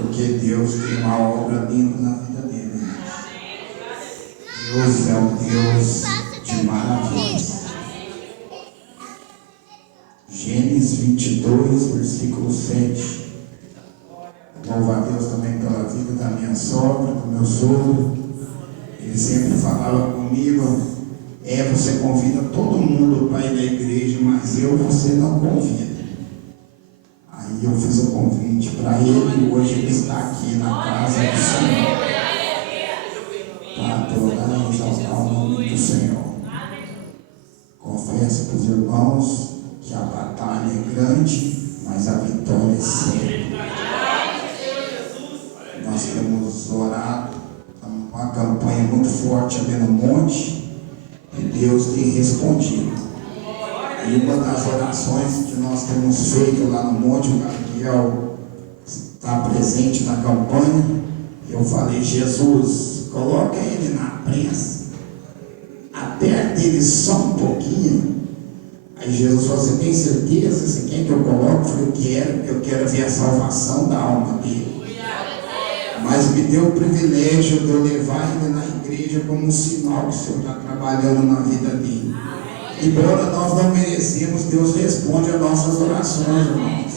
porque Deus tem uma obra linda na vida dele. Deus é um Deus de maravilhas. Gênesis 22, versículo 7. Louvo a Deus também pela vida da minha sogra, do meu sogro. Ele sempre falava comigo: você convida todo mundo para ir na igreja, mas você não convida. Aí eu fiz o convite para ele e hoje ele está aqui na casa do Senhor para adorar e exaltar o nome do Senhor. Confesso para os irmãos que a batalha é grande, mas a vitória é certa. Nós temos orado, uma campanha muito forte ali no monte, e Deus tem respondido. E uma das orações que nós temos feito lá no monte, o Gabriel está presente na campanha. Eu falei: Jesus, coloca ele na prensa, aperta ele só um pouquinho. Aí Jesus falou: você tem certeza? Você quer que eu coloque? Eu falei: eu quero ver a salvação da alma dele. Mas me deu o privilégio de eu levar ele na igreja como um sinal que o Senhor está trabalhando na vida dele. Embora nós não merecemos, Deus responde às nossas orações, irmãos.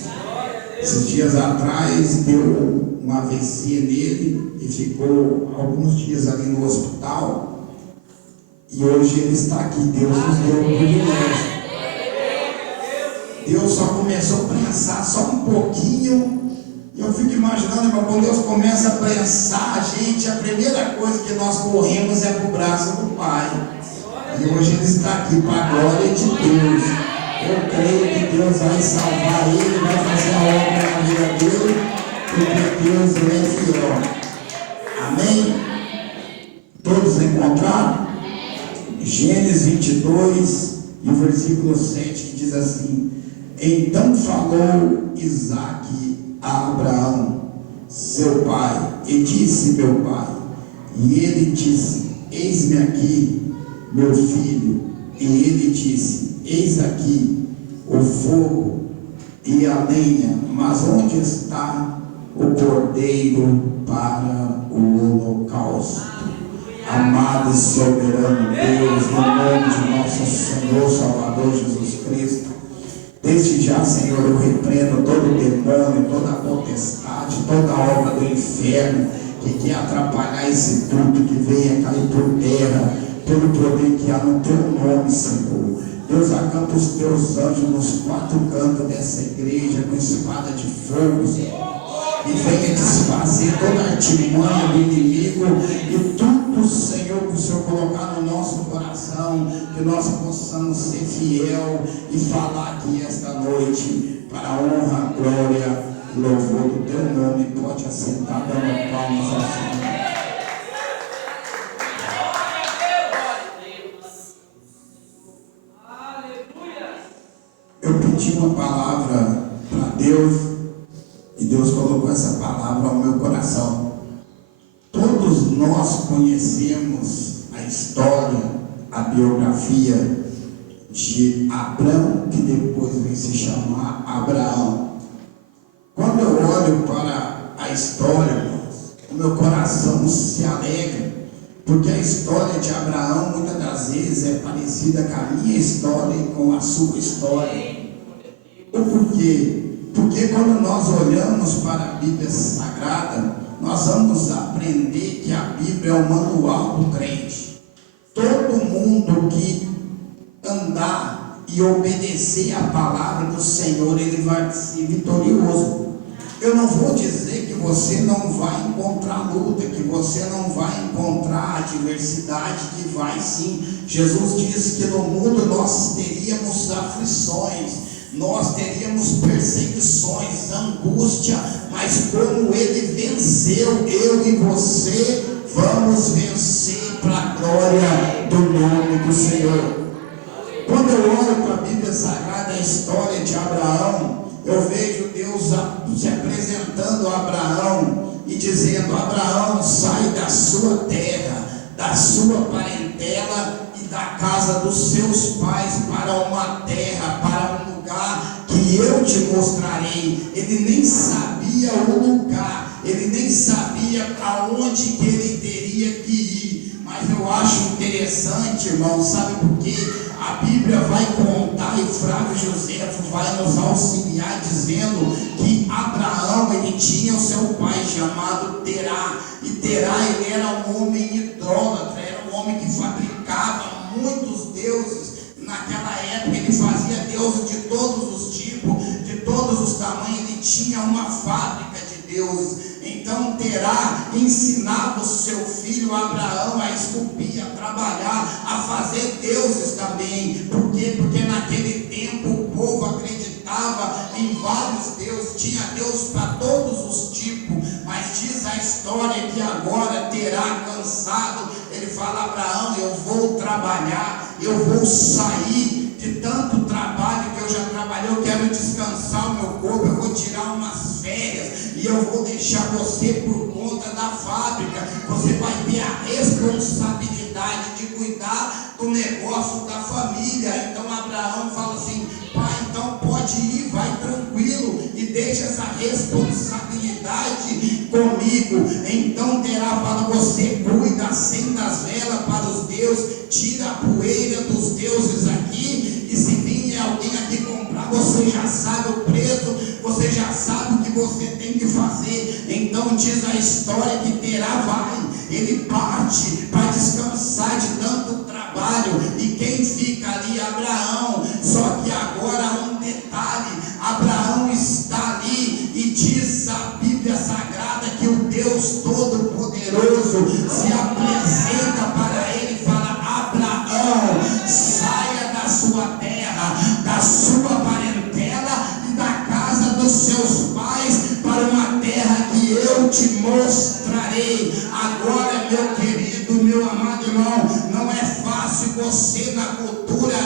Esses dias atrás deu um AVC nele e ficou alguns dias ali no hospital. E hoje ele está aqui. Deus nos deu o privilégio. Deus só começou a prensar só um pouquinho. E eu fico imaginando, irmão, quando Deus começa a prensar a gente, a primeira coisa que nós corremos é para o braço do Pai. E hoje ele está aqui para a glória de Deus. Eu creio que Deus vai salvar ele, vai fazer a obra na vida dele, porque Deus é fiel. Amém? Todos encontraram? Gênesis 22 e o versículo 7 que diz assim: então falou Isaque a Abraão, seu pai, e disse: meu pai. E ele disse: eis-me aqui, meu filho. E ele disse: eis aqui o fogo e a lenha, mas onde está o cordeiro para o holocausto? Amado e soberano Deus, no nome de nosso Senhor Salvador Jesus Cristo, desde já, Senhor, eu repreendo todo demônio, toda potestade, toda obra do inferno que quer atrapalhar esse culto, que venha cair por terra, pelo poder que há no teu nome, Senhor. Deus, acampa os teus anjos nos quatro cantos dessa igreja com espada de fogo, Senhor, e venha desfazer toda a artimanha do inimigo e tudo, Senhor, que o Senhor colocar no nosso coração, que nós possamos ser fiel e falar aqui esta noite para a honra, glória e louvor do teu nome. Pode assentar, dando palmas ao Senhor. Eu pedi uma palavra para Deus e Deus colocou essa palavra ao meu coração. Todos nós conhecemos a história, a biografia de Abrão, que depois vem se chamar Abraão. Quando eu olho para a história, irmãos, o meu coração se alegra, porque a história de Abraão muitas das vezes é parecida com a minha história e com a sua história. O porquê? Porque quando nós olhamos para a Bíblia Sagrada, nós vamos aprender que a Bíblia é o manual do crente. Todo mundo que andar e obedecer a palavra do Senhor, ele vai ser vitorioso. Eu não vou dizer que você não vai encontrar luta, que você não vai encontrar adversidade, que vai sim. Jesus disse que no mundo nós teríamos aflições, nós teríamos perseguições, angústia, mas como ele venceu, eu e você vamos vencer para a glória do nome do Senhor. Quando eu olho para a Bíblia Sagrada, a história de Abraão, eu vejo Deus se apresentando a Abraão e dizendo: Abraão, sai da sua terra, da sua parentela e da casa dos seus pais para uma terra, para um lugar que eu te mostrarei. Ele nem sabia o lugar, ele ele nem sabia para onde que ele teria que ir. Mas eu acho interessante, irmão, sabe por quê? A Bíblia vai contar e Flávio Josefo vai nos auxiliar dizendo que Abraão, ele tinha o seu pai chamado Terá, e Terá, ele era um homem idólatra, era um homem que fabricava muitos deuses. Naquela época ele fazia deuses de todos os tipos, de todos os tamanhos, ele tinha uma fábrica de deuses. Então Terá ensinava o seu filho Abraão a esculpir, a trabalhar, a fazer deuses também. Por quê? Porque naquele tempo o povo acreditava em vários deuses, tinha Deus para todos os tipos. Mas diz a história que agora Terá, cansado, ele fala: Abraão, eu vou trabalhar, eu vou sair de tanto trabalho que eu já trabalhei, eu quero descansar o meu corpo, eu vou tirar umas férias e eu vou deixar você por conta da fábrica. Você vai ter a responsabilidade de cuidar do negócio da família. Então Abraão fala assim: pai, então pode ir, vai tranquilo e deixa essa responsabilidade comigo. Então Terá fala: você cuida, acenda as velas para os deuses, tira a poeira dos deuses aqui, e se vir alguém aqui comprar, você já sabe o preço, você já sabe o que você tem que fazer. Então diz a história que Terá vai, ele parte para descansar de tanto trabalho, e quem fica ali? Abraão. Só que agora um detalhe: Abraão está ali, e diz a Bíblia Sagrada que o Deus Todo-Poderoso se apresenta para ele e fala: Abraão, saia da sua terra, da sua parentela e da casa dos seus pais, para uma terra que eu te mostrarei. Agora, meu querido, meu amado irmão, não é fácil você, na cultura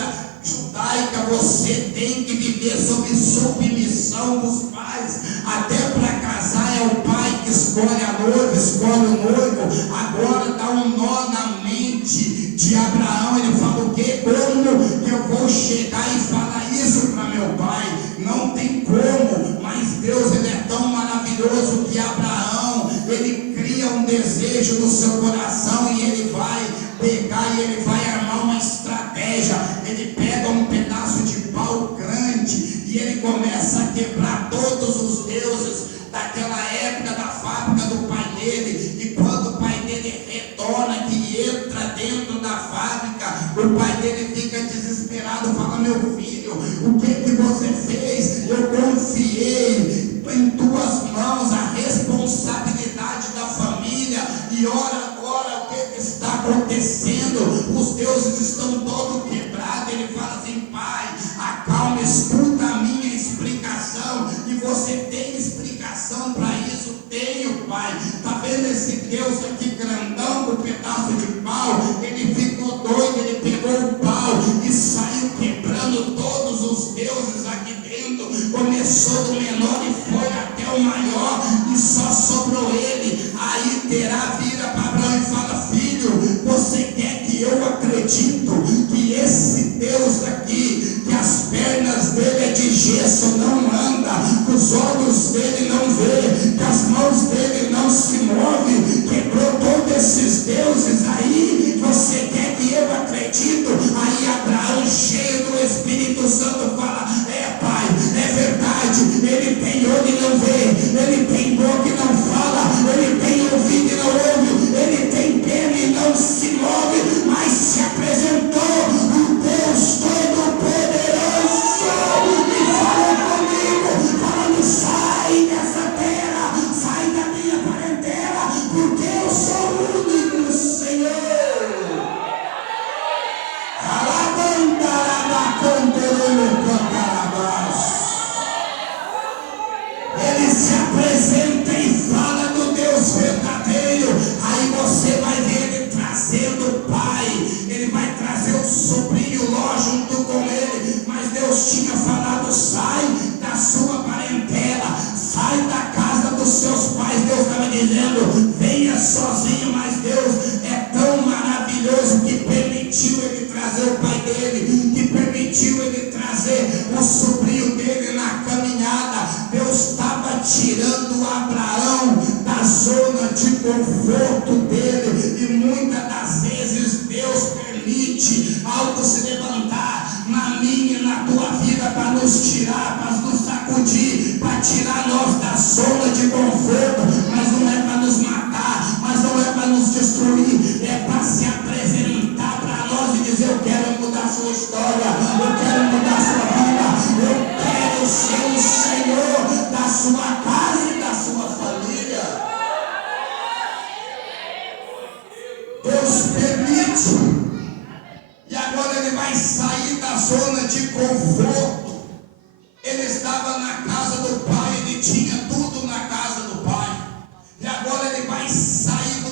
judaica, você tem que viver sob submissão dos pais. Até para casar é o pai que escolhe a noiva, escolhe o noivo. Agora dá um nó na mente de Abraão. Ele fala: o quê? Como que eu vou chegar e falar isso para meu pai? Não tem como. Mas Deus, ele é tão maravilhoso que Abraão, ele cria um desejo no seu coração, e ele vai pegar e ele vai armar uma estratégia. Ele pega um pedaço de pau grande e ele começa a quebrar todos os deuses daquela época da fábrica do pai dele. E quando o pai dele retorna, que entra dentro da fábrica, o pai dele fica desesperado, fala: meu filho, o que você fez? Eu confiei em tuas mãos a responsabilidade da família, e ora agora o que está acontecendo? Os deuses estão todos quebrados. Ele fala assim: pai, acalma, escuta a minha explicação. E você tem explicação para isso? Tenho, pai. Está vendo esse Deus aqui grandão com um pedaço de pau? Ele ficou doido, ele pegou o pau e saiu quebrando todos os deuses aqui dentro. Começou do menor e foi até o maior, e só sobrou ele. Aí Terá vira para Abraão e fala: filho, você quer que eu acredito que esse Deus aqui, que as pernas dele é de gesso, não anda, que os olhos dele não vê, que as mãos dele não se movem, quebrou todos esses deuses aí? Você quer que eu acredito? Aí Abraão, cheio do Espírito Santo, fala: é, pai, é verdade. Ele tem olho e não vê, ele tem boca e não fala, ele tem ouvido e não ouve, ele tem pena e não se move, mas se apresentou o Deus Todo-Poderoso e falou comigo, falando: sai dessa terra, sai da minha parentela, porque eu sou o único Senhor. Ele se apresenta e fala do Deus verdadeiro. Aí você vai ver ele trazendo o pai, ele vai trazer o sobrinho Ló junto com ele. Mas Deus tinha falado: sai da sua parentela, sai da casa dos seus pais. Deus estava dizendo: venha sozinho. Mas Deus é tão maravilhoso que permitiu ele trazer o pai dele, que permitiu ele trazer o sobrinho dele na caminhada. Deus estava tirando Abraão da conforto dele. E muitas das vezes Deus permite algo se levantar na minha e na tua vida para nos tirar, para nos sacudir, para tirar nós da zona de conforto. Mas não é para nos matar, mas não é para nos destruir, é para se apresentar para nós e dizer: eu quero mudar sua história, eu quero mudar sua vida, eu quero ser o Senhor da sua casa e da sua família. Deus permite. E agora ele vai sair da zona de conforto. Ele estava na casa do pai, ele tinha tudo na casa do pai. E agora ele vai sair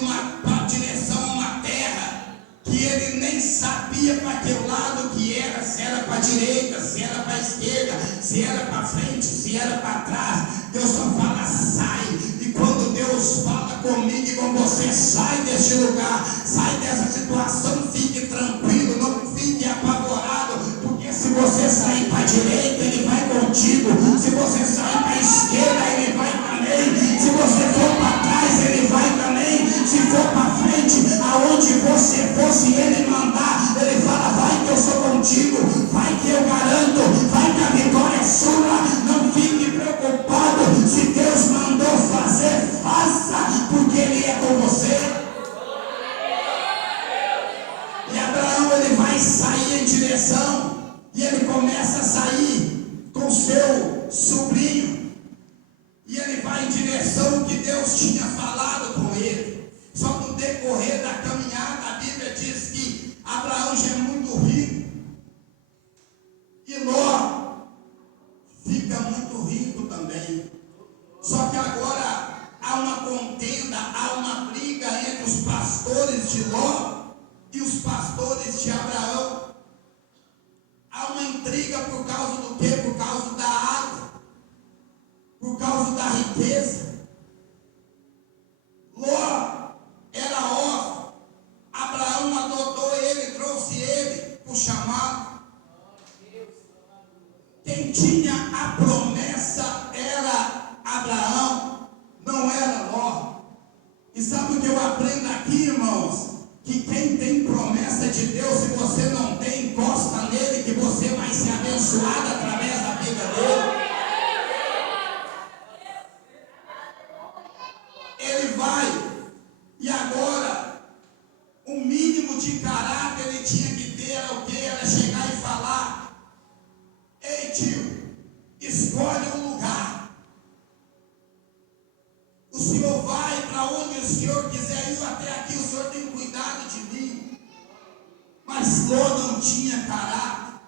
para direção a uma terra que ele nem sabia para que lado que era, se era para a direita, se era para a esquerda, se era para frente, se era para trás. Deus só fala: sai. E quando Deus fala comigo e com você, sai deste lugar, sai dessa situação, fique tranquilo, não fique apavorado, porque se você sair para a direita, ele vai contigo. Se você sair para a esquerda, ele vai também. Se você for para trás, ele vai também. Se for para frente, aonde você for, se ele mandar, ele fala: vai que eu sou contigo, vai que eu garanto, vai que a vitória é sua. Não fique preocupado, se Deus mandou fazer, faça, porque ele é com você. E Abraão, ele vai sair em direção, e ele começa a sair com seu sobrinho, e ele vai em direção ao que Deus tinha falado com ele. Só que no decorrer da caminhada, a Bíblia diz que Abraão já é muito rico, e Ló fica muito rico também. Só que agora há uma contenda, há uma briga entre os pastores de Ló e os pastores de Abraão. Há uma intriga por causa do quê? Por causa da água, por causa da riqueza. Ló era órfão, Abraão adotou ele, trouxe ele por chamado. Quem tinha a promessa era Abraão, não era Ló. E sabe o que eu aprendo aqui, irmãos? Que quem tem promessa de Deus, se você não tem, encosta nele, que você vai ser abençoado através da vida dele. Ele vai, e agora, o mínimo de caráter ele tinha que ter era o que? Era chegar e falar: ei tio, escolhe um lugar. O senhor vai para onde o senhor quiser ir, até aqui o senhor tem cuidado de mim. Mas Ló não tinha caráter.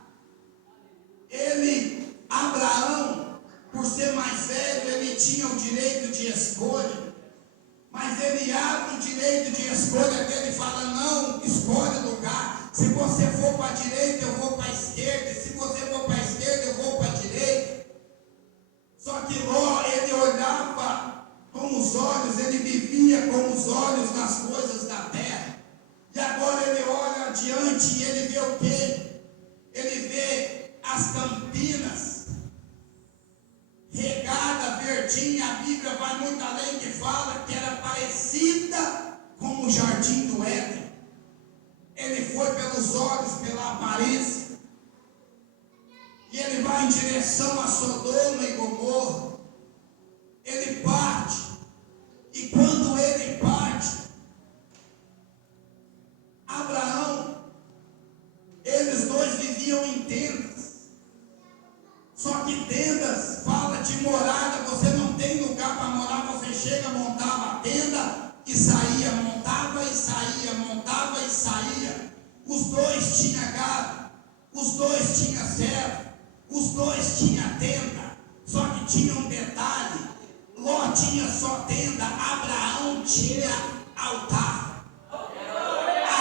Ele, Abraão, por ser mais velho, ele tinha o direito de escolha. Mas ele abre o direito de escolha dele e fala: não, escolhe o lugar. Se você for para a direita, eu vou para a esquerda. E se você for para a esquerda, eu vou para a direita. Só que Ló, ele olhava com os olhos, ele vivia com os olhos nas coisas da terra. E agora ele olha adiante e ele vê o quê? Ele vê as campinas, regada, verdinha. A Bíblia vai muito além, que fala que era parecida com o jardim do Éden. Ele foi pelos olhos, pela aparência, e ele vai em direção a Sodoma e Gomorra. Ele parte, e quando ele parte, Abraão, eles dois viviam em tendas. Só que tendas fala de morada, você não tem lugar para morar, você chega, montava a tenda e saía, montava e saía, montava e saía. Os dois tinham gado, os dois tinham servo, os dois tinham tenda. Só que tinha um detalhe: Ló tinha só tenda, Abraão tinha altar.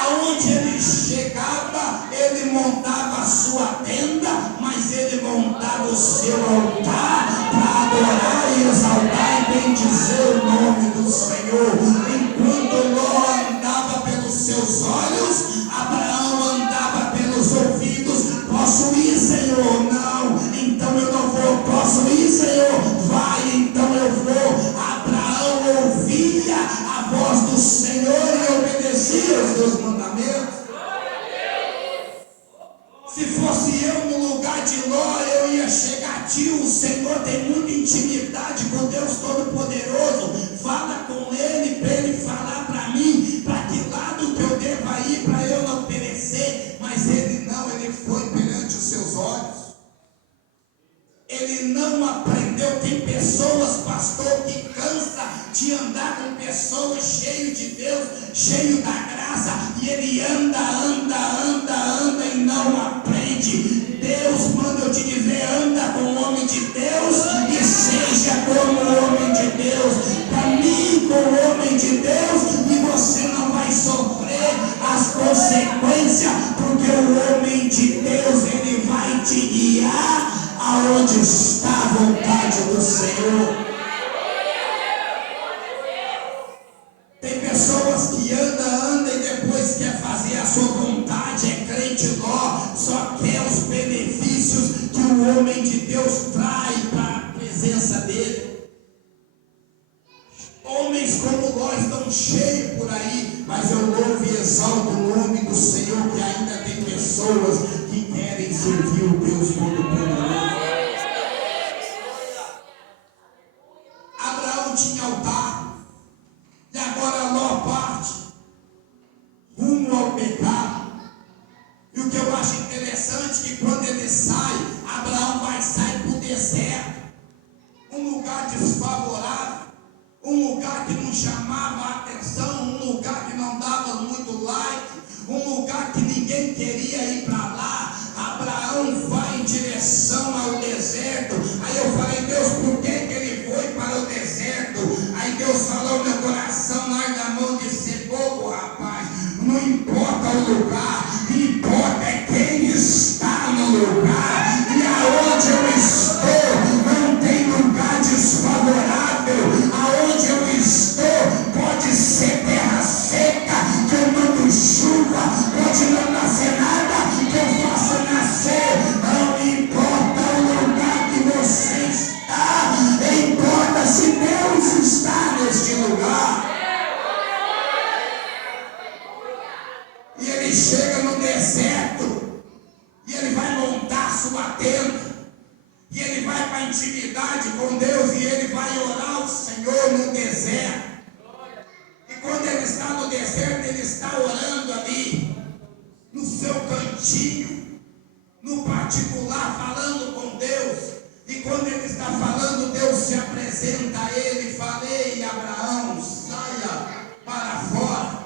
Aonde ele chegava, ele montava a sua tenda, mas ele montava o seu altar para adorar e exaltar e bendizer o nome do Senhor. Enquanto Ló andava pelos seus olhos, Abraão andava pelos ouvidos. Posso ir, Senhor? Não, então eu não vou. Posso ir, Senhor? Vai, então eu vou. Abraão ouvia a voz do Senhor e obedecia aos seus mandamentos. Se fosse eu no lugar de Ló, eu ia chegar, tio, o Senhor tem muita intimidade com Deus Todo-Poderoso, fala com Ele, para Ele falar para mim, para que lado que eu deva ir, para eu não perecer. Mas ele não, ele foi perante os seus olhos. Ele não aprendeu. Tem pessoas, pastor, que cansa de andar com pessoas cheias de Deus, cheio da graça, e ele anda e não aprende. Deus manda eu te dizer, anda com o homem de Deus e seja como o homem de Deus. Caminhe com o homem de Deus e você não vai sofrer as consequências, porque o homem de Deus, ele vai te guiar aonde está a vontade do Senhor. Tem pessoas que andam e depois quer fazer a sua vontade, é crente Ló, só quer os benefícios que o homem de Deus traz para a presença dele. Homens como Ló estão cheios por aí, mas eu louvo e exalto o nome do Senhor, que ainda tem pessoas que querem servir o Deus Todo-Poderoso. Abraão tinha altar, e agora Ló parte rumo ao pecado. E o que eu acho interessante é que quando ele sai, Abraão vai sair para o deserto, um lugar desfavorável, um lugar que não chamava a atenção, um lugar que não dava muito like, um lugar que ninguém queria ir para lá. Abraão vai em direção ao deserto. Aí eu falei, Deus, por que ele foi para o deserto? Aí Deus falou no meu coração, larga a mão de ser bobo, rapaz. Não importa o lugar, importa é quem está no lugar. E aonde eu estou, não tem lugar desfavorável. Aonde eu estou, pode ser terra seca, que eu mando chuva, pode não nascer nada, que eu faça nascer. Não importa o lugar que você está, importa se Deus está neste lugar. E ele chega no deserto, e ele vai montar sua tenda, e ele vai para a intimidade com Deus, e ele vai orar ao Senhor no deserto. E quando ele está no deserto, ele está orando ali, no seu cantinho, no particular, falando com Deus. E quando ele está falando, Deus se apresenta a ele e fala, ei, Abraão, saia para fora.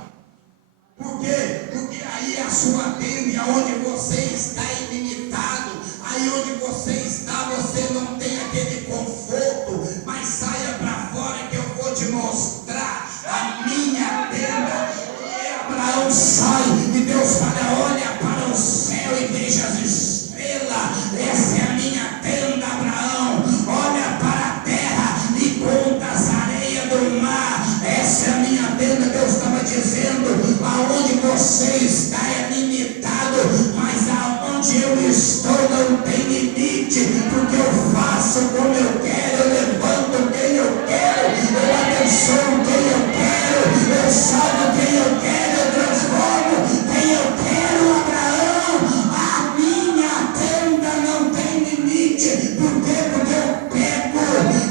Por quê? Porque aí é a sua tenda, e aonde você está ilimitado, aí onde você está, você não tem aquele conforto, mas saia para fora que eu vou te mostrar a minha tenda. E Abraão sai, e Deus fala, olha para o céu e veja as estrelas, essa é a minha tenda, Abraão. Olha para a terra e conta as areias do mar, essa é a minha tenda. Deus estava dizendo, aonde você está é limitado, mas aonde eu estou não tem limite, porque eu faço como eu quero, eu levanto quem eu quero, eu abençoo quem eu quero, eu salvo quem eu quero, eu transformo quem eu quero. Abraão, a minha tenda não tem limite. Por quê? Porque eu pego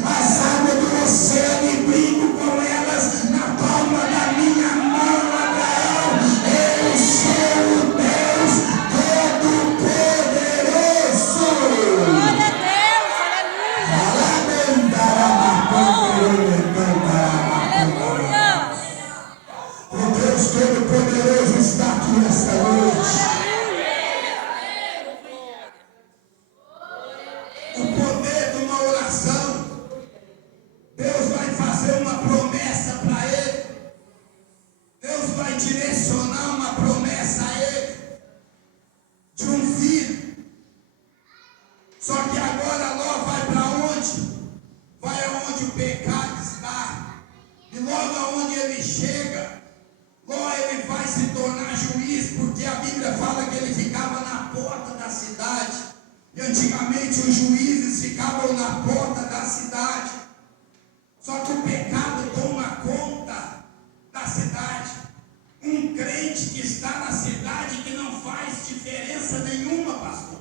as águas do oceano e brinco com elas na palma da minha mão. Abraão, eu sou o Deus Todo-Poderoso. Glória a Deus, aleluia. O Deus Todo-Poderoso está aqui nesta noite. O poder de uma oração. Deus vai fazer uma promessa para ele. Deus vai direcionar uma promessa a ele de um filho. Só que agora Ló vai para onde? Vai aonde o pecado está. E logo aonde ele chega, Ló ele vai se tornar juiz, porque a Bíblia fala que ele ficava na porta da cidade. E antigamente os juízes ficavam na porta da cidade. Só que o pecado toma conta cidade. Um crente que está na cidade que não faz diferença nenhuma, pastor.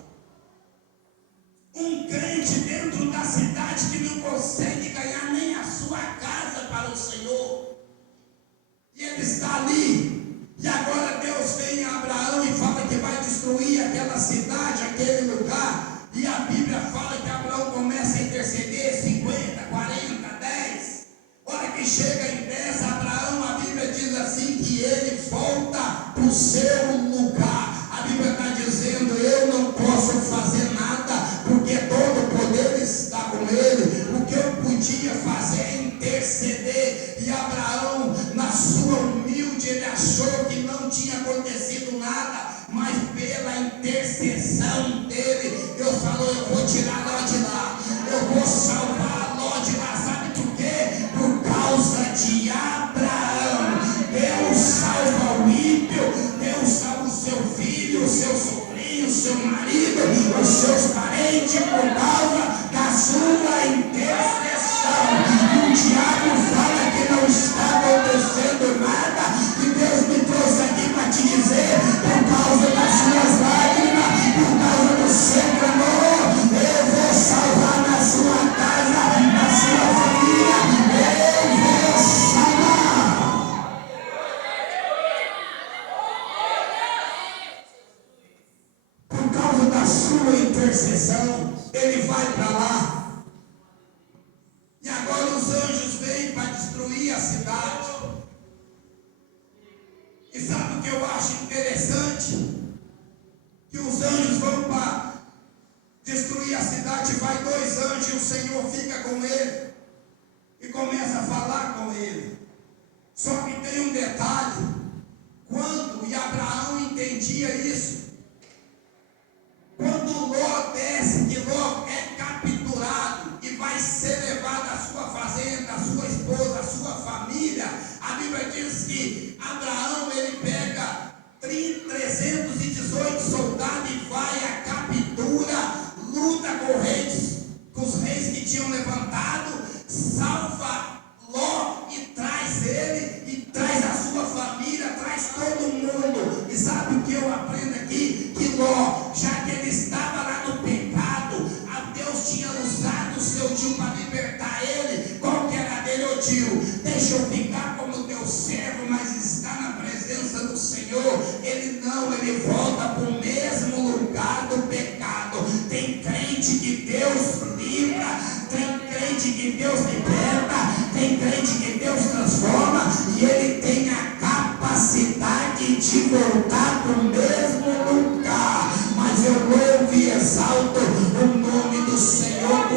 Um crente dentro da cidade que não consegue ganhar nem a sua casa para o Senhor. E ele está ali. E agora Deus vem a Abraão e fala que vai destruir aquela cidade, aquele lugar. E a Bíblia fala que Abraão começa a interceder 50, 40, 10. Hora que chega em 10, Abraão, a Bíblia diz assim que ele volta para o seu lugar. A Bíblia está dizendo, eu não posso fazer nada, porque todo o poder está com ele. O que eu podia fazer é interceder. E Abraão, na sua humilde, ele achou que não tinha acontecido nada, mas pela intercessão dele, Deus falou, eu vou tirar Ló de lá, eu vou salvar Ló de lá. Sabe por quê? Por causa de Abraão. Deus salva o ímpio, Deus salva o seu filho, o seu sobrinho, o seu marido, os seus parentes, por causa da sua intercessão. E o diabo fala que não está acontecendo nada, e Deus me trouxe aqui para te dizer, por causa das suas lágrimas, por causa do seu clamor, eu vou salvar na sua casa, na sua família, eu vou salvar. Por causa da sua intercessão, ele vai para lá. E agora os anjos vêm para destruir a cidade. E sabe o que eu acho interessante? Que os anjos vão para destruir a cidade, vai 2 anjos e o Senhor fica com ele e começa a falar com ele. Só que tem um detalhe: quando, e Abraão entendia isso, quando Ló desce, que Ló é capturado e vai ser levado à sua fazenda, à sua esposa, à sua família, a Bíblia diz que Abraão, ele pega 318 soldados e vai à captura, luta com os reis que tinham levantado, salva Ló e traz ele, e traz a sua família, traz todo mundo. E sabe o que eu aprendo aqui? Que Ló, já que ele estava lá no pecado, a Deus tinha usado o seu tio para libertar ele. Qual que era dele? Ô tio, deixa eu ficar como teu servo, mas está na presença do Senhor. Ele não, ele volta para o mesmo lugar do pecado. Tem crente que Deus livra, tem crente que Deus liberta, tem crente que Deus transforma, e ele tem a capacidade de voltar para o mesmo lugar. Mas eu louvo e exalto o nome do Senhor,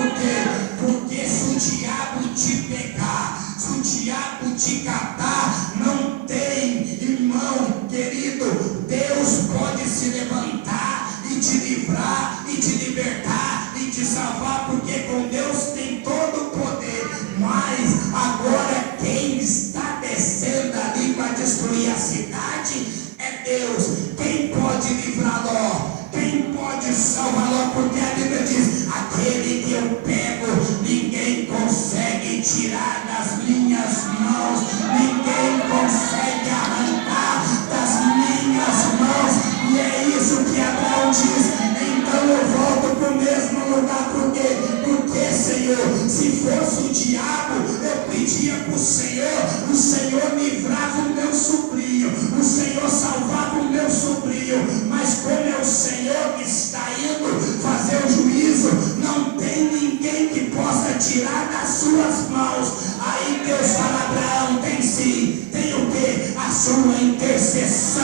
porque se o diabo te pegar, se o diabo te catar, não tem, irmão querido, Deus pode se levantar e te livrar, e te libertar, e te salvar, porque com Deus tem todo o poder. Mas agora quem está descendo ali para destruir a cidade é Deus. Quem pode livrar Ló? Quem pode salvar Ló? Porque a Bíblia diz, aquele que eu pego, ninguém consegue tirar das minhas mãos, ninguém consegue arrancar das minhas mãos. E é isso que Abraão diz, então eu volto para o mesmo lugar. Porque Senhor, se fosse o diabo, eu pedia para o Senhor livrava o meu sobrinho, o Senhor salvava o meu sobrinho, mas como é o Senhor que está indo fazer o juízo, não tem ninguém que possa tirar das suas mãos. Aí Deus fala, Abraão, tem sim, tem o quê? A sua intercessão,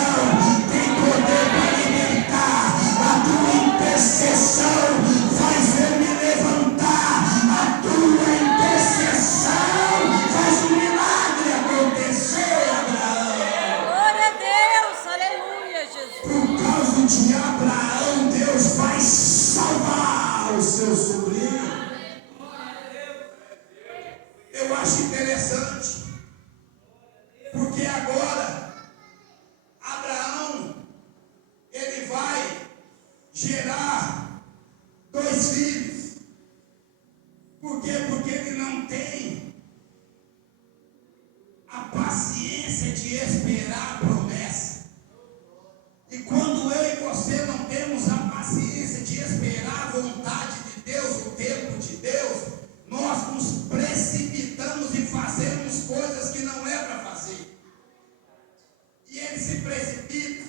tem poder para libertar, a tua intercessão faz eu me levantar, a tua intercessão faz um milagre acontecer, Abraão. Glória a Deus, aleluia, Jesus. Por causa de Abraão, Deus vai salvar o seu sobrinho. Eu acho interessante, porque agora Abraão, ele vai gerar 2 filhos. Por quê? Porque ele não tem a paciência paciência de esperar a promessa. E quando eu e você não temos a paciência de esperar a vontade de Deus, o tempo de Deus, nós nos precipitamos e fazemos coisas que não é para fazer. E ele se precipita.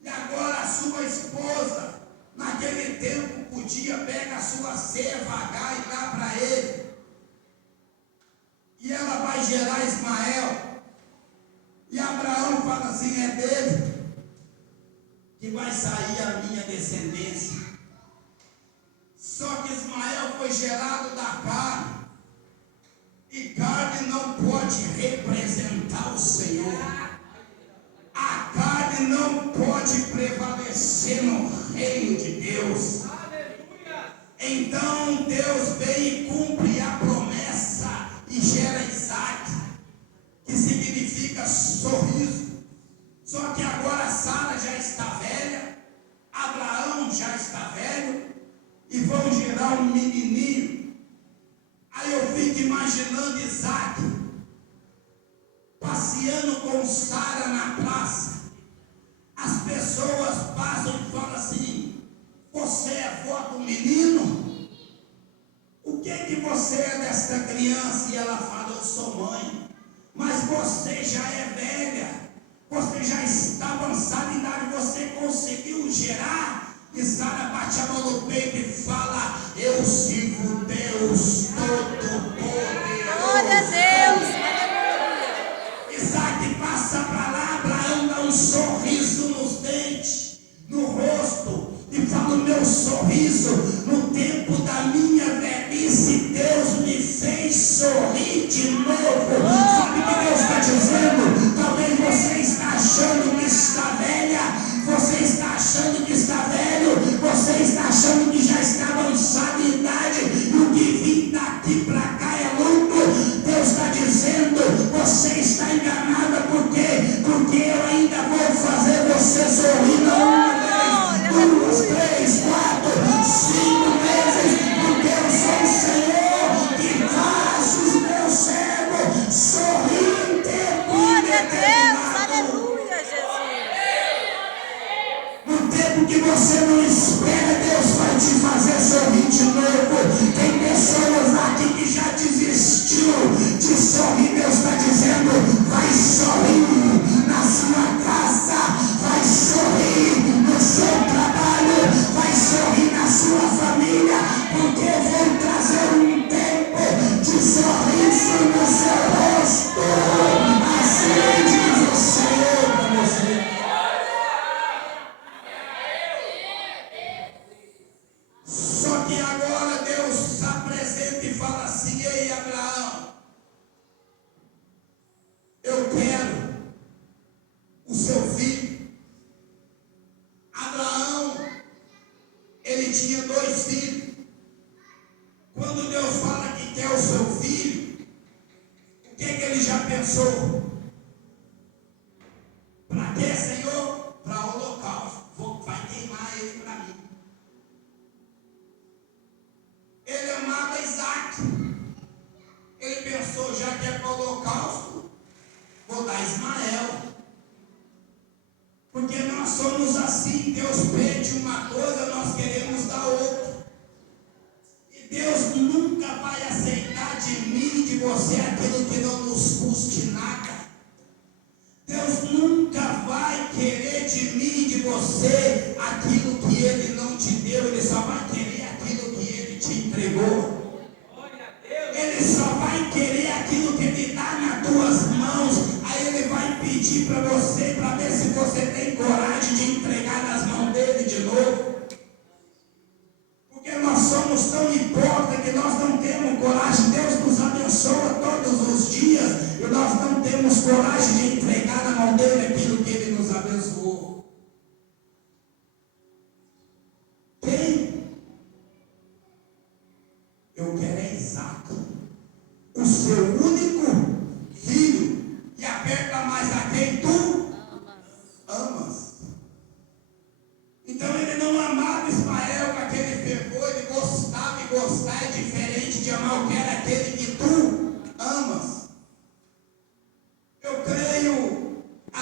E agora a sua esposa, naquele tempo, podia pegar a sua serva Agar e dar para ele. E ela vai gerar Ismael. E Abraão fala assim, é dele que vai sair a minha descendência. Só que Ismael foi gerado da carne. E carne não pode representar o Senhor. A carne não pode prevalecer no reino de Deus. Então Deus vem e cumpre a promessa e gera Isaac, que significa sorriso. Só que agora Sara já está velha, Abraão já está velho, e vão gerar um menininho. Aí eu fico imaginando Isaac passeando com Sara na praça. As pessoas passam e falam assim, você é avó do menino? O que você é desta criança? E ela fala, eu sou mãe. Mas você já é velha. Você já está avançada em idade, você conseguiu gerar? E Sara bate a mão no peito e fala, eu sirvo Deus Todo-Poderoso. Glória a Deus. Isaac passa para lá, Abraão dá um sorriso nos dentes, no rosto, e fala, o meu sorriso, no tempo da minha velhice, Deus me fez sorrir de novo. Sabe o que Deus está dizendo? Talvez você está achando que está velha, você está achando que está velho, você está achando que já está avançado em idade, e o que vim daqui para cá é lucro. Deus está dizendo, você está enganada, por quê? Porque eu ainda vou fazer você sorrir, não uma vez, duas, três, quatro, 5 vezes, porque eu sou o Senhor que faz os meus servos sorrir em tempo Glória a Deus. indeterminado. Aleluia, Jesus. No tempo que você não espera, Deus vai te fazer sorrir de novo. Tem pessoas aqui que já desistiu de sorrir. Deus está dizendo, vai sorrir na sua casa, vai sorrir no seu trabalho, vai sorrir na sua família, porque eu vou trazer um tempo de sorriso no seu rosto. Assim diz o Senhor para você. Só que agora Deus se apresenta e fala assim, ei Abraão, eu quero o seu filho. Abraão, ele tinha 2 filhos. Quando Deus fala que quer o seu filho, o que ele já pensou? Para quê, Senhor? Para holocausto. Vai queimar ele para mim. Ele amava Isaac. Ele pensou, já que é para o holocausto, vou dar Ismael. Porque nós somos assim, Deus pede uma coisa, nós queremos dar outra. E Deus nunca vai aceitar de mim, de você, aquilo que não nos custe nada. Deus nunca vai querer de mim, de você, aquilo que Ele não te deu. Ele só vai querer aquilo que Ele te entregou. Ele só vai querer aquilo que Ele dá nas tuas mãos. Aí Ele vai pedir para você, para ver se você tem coragem de entregar nas mãos dEle de novo. Porque nós somos tão hipócritas que nós não temos coragem. Deus nos abençoa todos os dias e nós não temos coragem de entregar na mão dEle aquilo que Ele nos abençoou. Quem? Eu quero é Isaac, o seu único filho. E aperta mais a quem tu amas. Então ele não amava Ismael com aquele fervor, ele gostava, e gostar é diferente de amar. Eu quero aquele que tu amas. Eu creio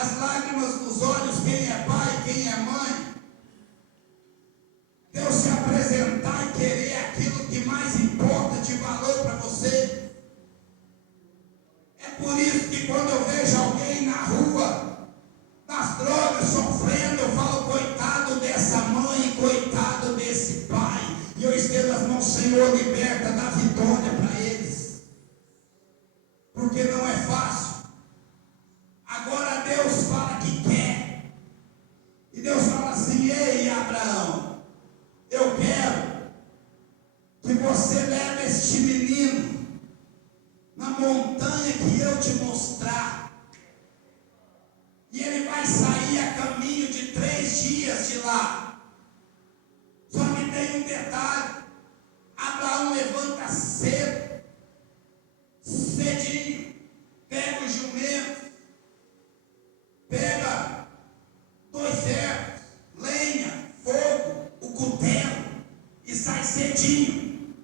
as lágrimas dos olhos, quem é pai, quem é mãe. Deus se apresentar e querer aquilo que mais importa de valor para você. É por isso que quando eu vejo alguém na rua, nas drogas, sofrendo, eu falo, coitado dessa mãe, coitado desse pai. E eu estendo as mãos, Senhor, liberta, dá vitória para eles. Porque não é fácil. Agora Deus fala que quer. E Deus fala assim: ei, Abraão, eu quero que você leve este menino na montanha que eu te mostrar. E ele vai sair a caminho de 3 dias de lá. Só que tem um detalhe: Abraão levanta cedo, cedinho, pega o jumento, pega 2 servos, lenha, fogo, o cutelo e sai cedinho.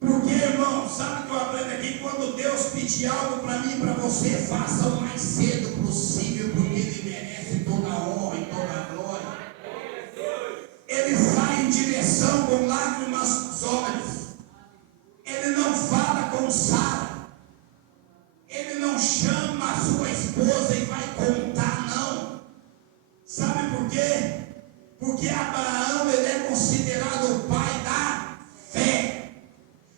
Porque, irmão, sabe o que eu aprendo aqui? Quando Deus pedir algo para mim e para você, faça o mais cedo possível, porque Ele merece toda a honra e toda a glória. Ele sai em direção com lágrimas nos olhos. Ele não fala com Sara. Ele não chama a sua esposa e vai contar, não. Sabe por quê? Porque Abraão, ele é considerado o pai da fé.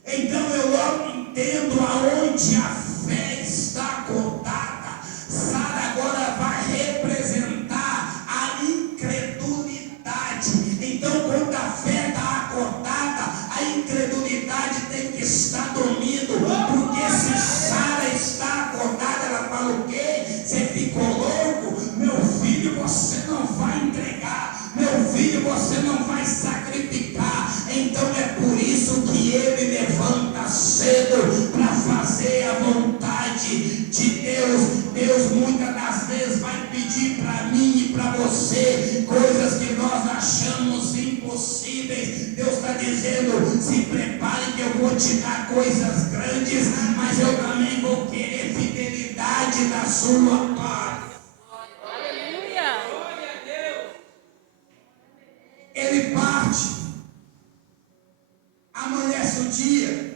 Então eu logo entendo aonde a fé está acordada. Sara agora vai representar a incredulidade. Então quando a fé está acordada, a incredulidade tem que estar dormindo. Porque se Sara está acordada, ela fala o quê? Você ficou louco? Meu filho, você não vai entregar. Meu filho, você não vai sacrificar. Então é por isso que ele levanta cedo para fazer a vontade de Deus. Deus muitas das vezes vai pedir para mim e para você coisas que nós achamos impossíveis. Deus está dizendo: se prepare que eu vou te dar coisas grandes, mas eu também vou querer fidelidade da sua parte. Aleluia. Ele parte, amanhece o dia.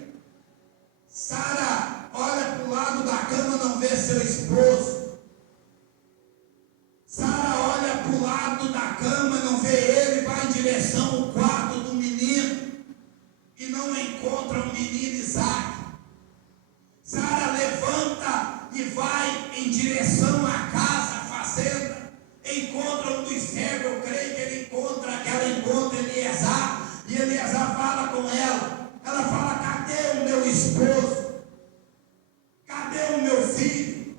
Sara olha para o lado da cama, não vê seu esposo. Sara olha para o lado da cama, não vê ele, vai em direção ao quarto do menino e não encontra o menino Isaac. Sara levanta e vai em direção à casa, à fazenda. Encontra um dos servos, eu creio que ela encontra Eliezer. E Eliezer fala com ela. Ela fala: cadê o meu esposo? Cadê o meu filho?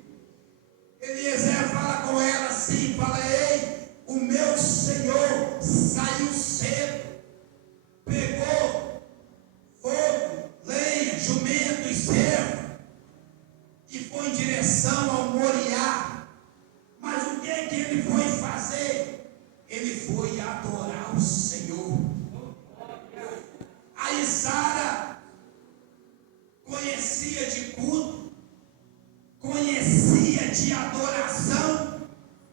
Eliezer fala com ela assim, fala: ei, o meu senhor saiu cedo, pegou fogo, lenha, jumento e servo e foi em direção ao Moriá. Mas o que ele foi fazer? Ele foi adorar o Senhor. Aí Sara conhecia de culto, conhecia de adoração,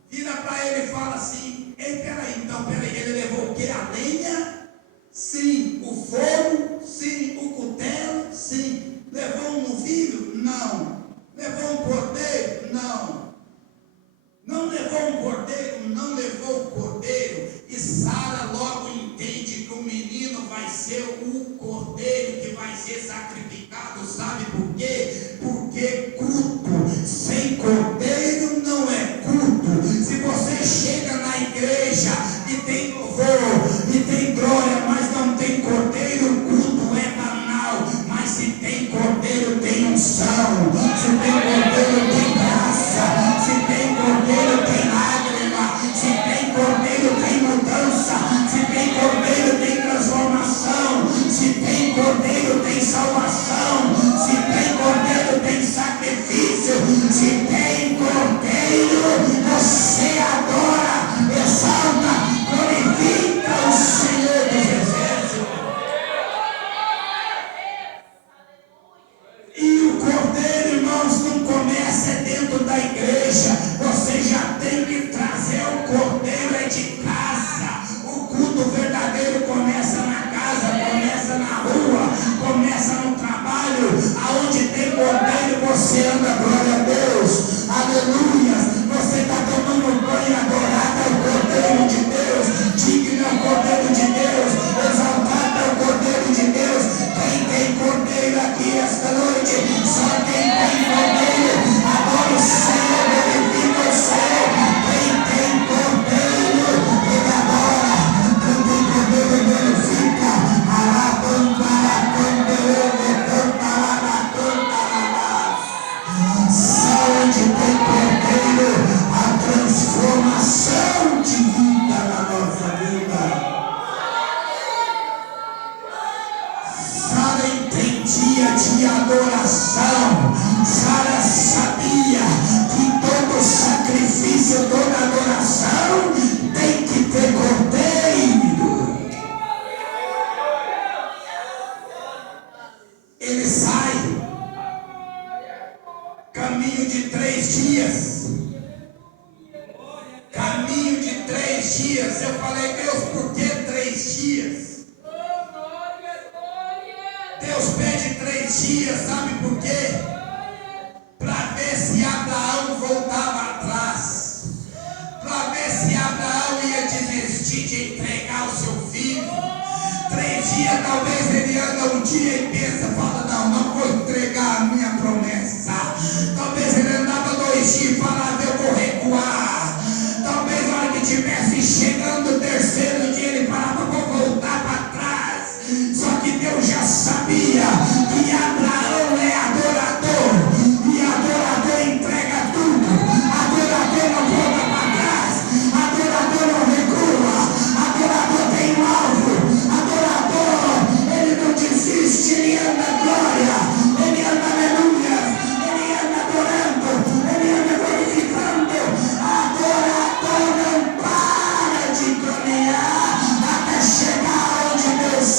vira para ele e fala assim: ei, peraí, ele levou o que? A lenha? Sim. O fogo? Sim. O cutelo? Sim. Levou um novilho? Não. Levou um cordeiro? Não. Não levou um cordeiro? Não levou o cordeiro. E Sara logo entende que o menino vai ser o cordeiro que vai ser sacrificado. Sabe por quê? Porque culto sem cordeiro não é culto. Se você chega na igreja e tem louvor e tem glória, mas não tem cordeiro, o culto é banal. Mas se tem cordeiro, tem unção. Se tem cordeiro, tem graça. Se tem cordeiro, tem lágrima. Se tem cordeiro, tem mudança. Se tem cordeiro, tem transformação. Se tem cordeiro, tem salvação. Se tem cordeiro, tem sacrifício. Se tem cordeiro, você adora, exalta, glorifica o Senhor dos Exércitos. E o cordeiro, irmãos, não começa dentro da igreja. Você já de 3 dias. Caminho de 3 dias. Eu falei, Deus, por que 3 dias? Deus pede 3 dias, sabe por quê? Para ver se Abraão voltava atrás, para ver se Abraão ia desistir de entregar o seu filho. 3 dias, talvez ele anda um dia e pensa, fala, não vou entregar a minha promessa. Talvez ele andava 2 dias e falava, eu vou recuar. Talvez na hora que estivesse chegando o 3º dia, ele falava, vou voltar para trás. Só que Deus já sabia que Abraão é adorador, e adorador entrega tudo, adorador não volta para trás, adorador não recua, adorador tem um alvo, adorador, ele não desiste, ele anda glória, ele anda aleluia, ele anda adorando, ele anda glorificando. Adorador não para de caminhar até chegar onde Deus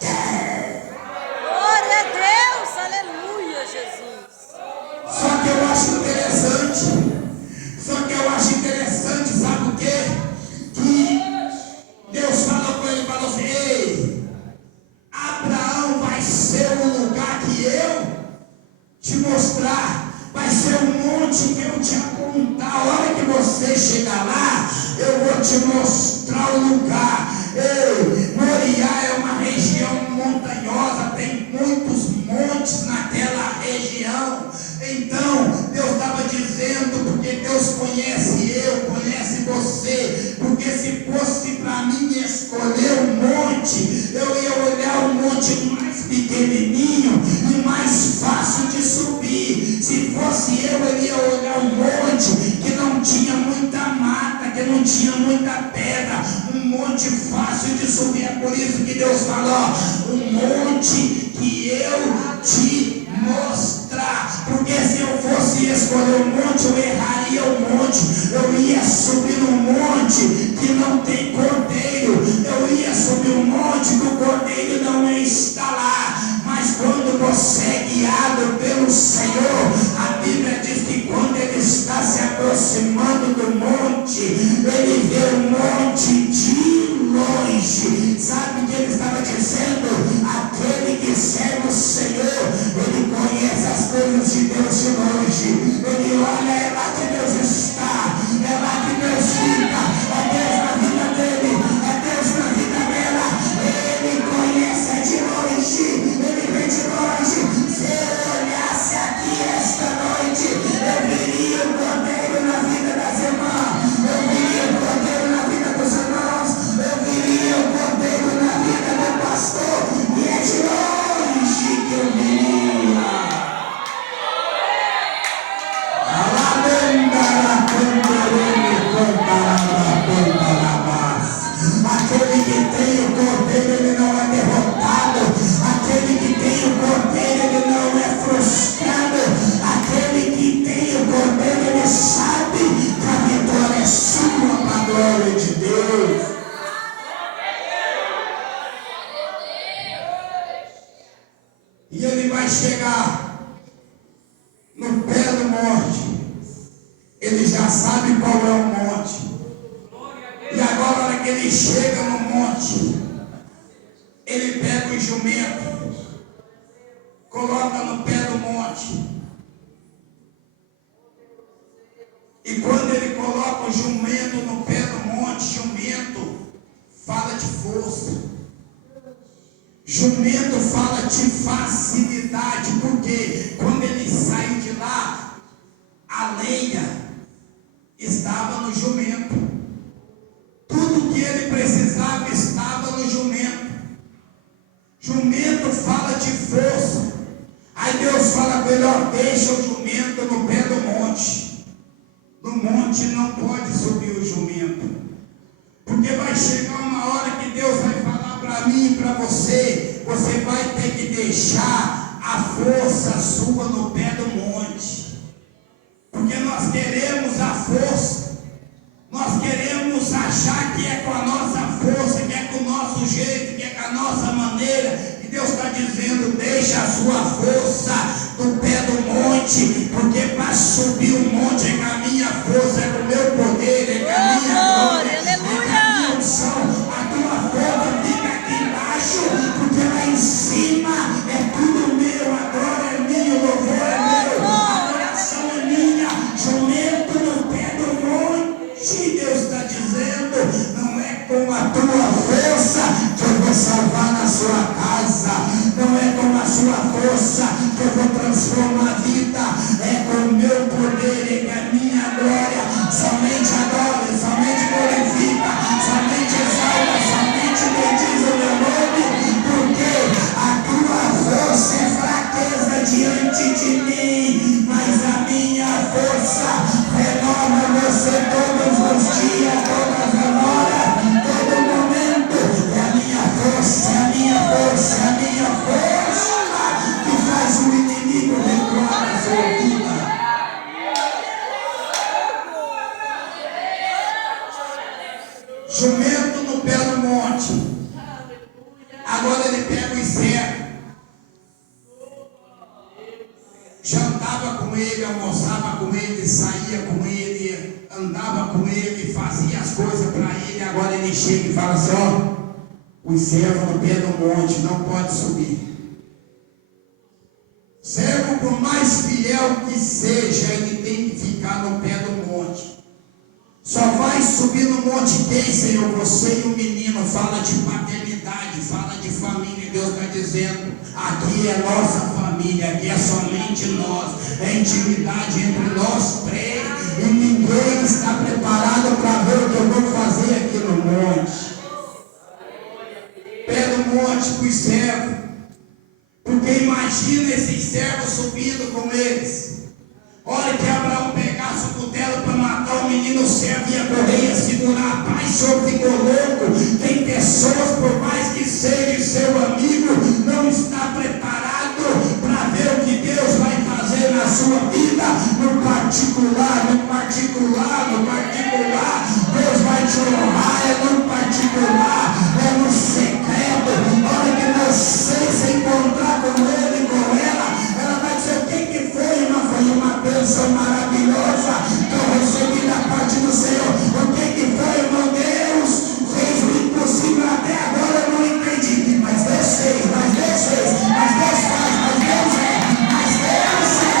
quer. Glória a Deus, aleluia, Jesus. Só que eu acho interessante, sabe o quê? Que Deus falou com ele, falou assim, ei, Abraão vai ser um lugar que eu te mostrar, vai ser um monte que eu te apontar. A hora que você chegar lá, eu vou te mostrar o lugar. Ei, Moriá é uma região montanhosa, tem muitos montes naquela região. Então, Deus estava dizendo, porque Deus conhece eu, conhece você, porque se fosse para mim escolher um monte, eu ia olhar um monte mais pequenininho e mais fácil de subir. Se fosse eu ia olhar um monte que não tinha muita mata, que não tinha muita pedra, um monte fácil de subir. É por isso que Deus falou, um monte que eu te mostrar. Porque se eu fosse escolher um monte, eu erraria o monte. Eu ia subir num monte que não tem cordeiro, eu ia subir um monte que o cordeiro não está lá. Mas quando você é guiado pelo Senhor, a Bíblia diz que quando ele está se aproximando do monte, ele vê o monte de longe. Sabe o que ele estava dizendo? Aquele que serve o Senhor, ele conhece as coisas de Deus de longe. Ele olha, é lá que Deus está, é lá que Deus fica, é Deus na vida dele, é Deus na vida dela. Ele conhece de longe, ele vê de longe. Se eu olhasse aqui esta noite, eu veria o cordeiro na vida das irmãs, eu veria o cordeiro na vida dos irmãos, eu veria o cordeiro na vida do pastor, e é de longe que eu veria. Aquele que tem o cordeiro, ele não é derrotado. Aquele que tem o cordeiro, ele não é frustrado. Aquele que tem o cordeiro, ele sabe que a vitória é sua para a glória de Deus. E ele vai chegar no pé do monte. Ele já sabe qual é o monte. E agora, na hora que ele chega no monte, ele pega o jumento, coloca no pé do monte. E quando ele coloca o jumento no pé do monte, jumento fala de força. Jumento fala de facilidade, porque quando ele sai de lá, a lenha estava no jumento. Tudo que ele precisava estava no jumento. Jumento fala de força. Aí Deus fala com ele, ó, deixa o jumento no pé do monte. No monte não pode subir o jumento. Porque vai chegar uma hora que Deus vai falar para mim e para você, você vai ter que deixar a força sua no pé do monte. Porque nós queremos a força. Nós queremos achar que é com a nossa força, que é com o nosso jeito, que é com a nossa maneira. Deus está dizendo, deixa a sua força no pé do monte, porque para para subir o monte é com a minha força, é com o meu poder, é com a minha glória, é com a minha unção. A tua força fica aqui embaixo, porque lá em cima é tudo meu, a glória é minha, o louvor é meu, a adoração é minha. Jumento no pé do monte, Deus está dizendo, não é com a tua força que eu vou salvar na sua casa, não é com a sua força que eu vou transformar a vida, é com o meu poder e com a minha glória. Somente adore, somente glorifica, somente exalta, somente bendiz o meu nome, porque a tua força é fraqueza diante de mim, mas a minha força renova você todos os dias, todas as horas, todo momento. É a minha força, é a minha força, é a minha força que faz o inimigo recuar na sua vida. Jumento no pé do monte. Agora ele pega o servo. Jantava com ele, almoçava com ele, saía com ele, andava com ele, fazia as coisas para ele. Agora ele chega e fala assim: ó, os servos no pé do monte não pode subir. Servo, por mais fiel que seja, ele tem que ficar no pé do monte. Só vai subir no monte quem, Senhor? Você e o menino. Fala de paternidade, fala de família. Deus está dizendo, aqui é nossa família, aqui é somente nós, é intimidade entre nós três, e ninguém está preparado para ver o que eu vou fazer aqui no monte. Pé do monte para os servos, porque imagina esses servos subindo com eles. Olha que Abraão pegasse o cutelo para matar o menino, o servo ia correr, ia segurar. Pai, o senhor ficou louco. Tem pessoas, por mais que seja seu amigo, não está preparado para ver o que Deus vai fazer na sua vida, no particular, no particular, no particular. Deus vai te honrar, é no particular, é no secreto. Olha que você se encontrar com ele, com ela vai dizer: o que foi, irmã? Foi uma bênção maravilhosa que eu recebi da parte do Senhor. O que foi, irmão? Deus fez o impossível, até agora eu não entendi, mas Deus fez, mas Deus fez, mas Deus faz, mas Deus é, mas Deus é.